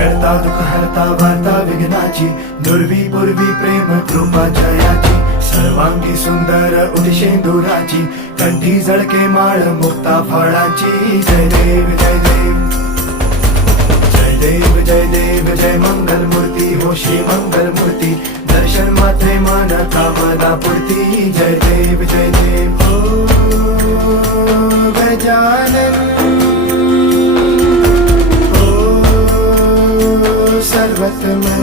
करता दुःख हरता वार्ता विघ्नाची, दुर्वी पूर्वी प्रेम कृपा जयाची, सर्वांगी सुंदर उदिशेंदुराची, कंठी झळके माळ मुक्ता फळाची. जय देव जय देव जय देव जय देव जय मंगल मूर्ती हो श्री मंगल मूर्ती, दर्शन मात्रे मन कामना पूर्ती. जय देव हो गजानन हो सर्वतमन.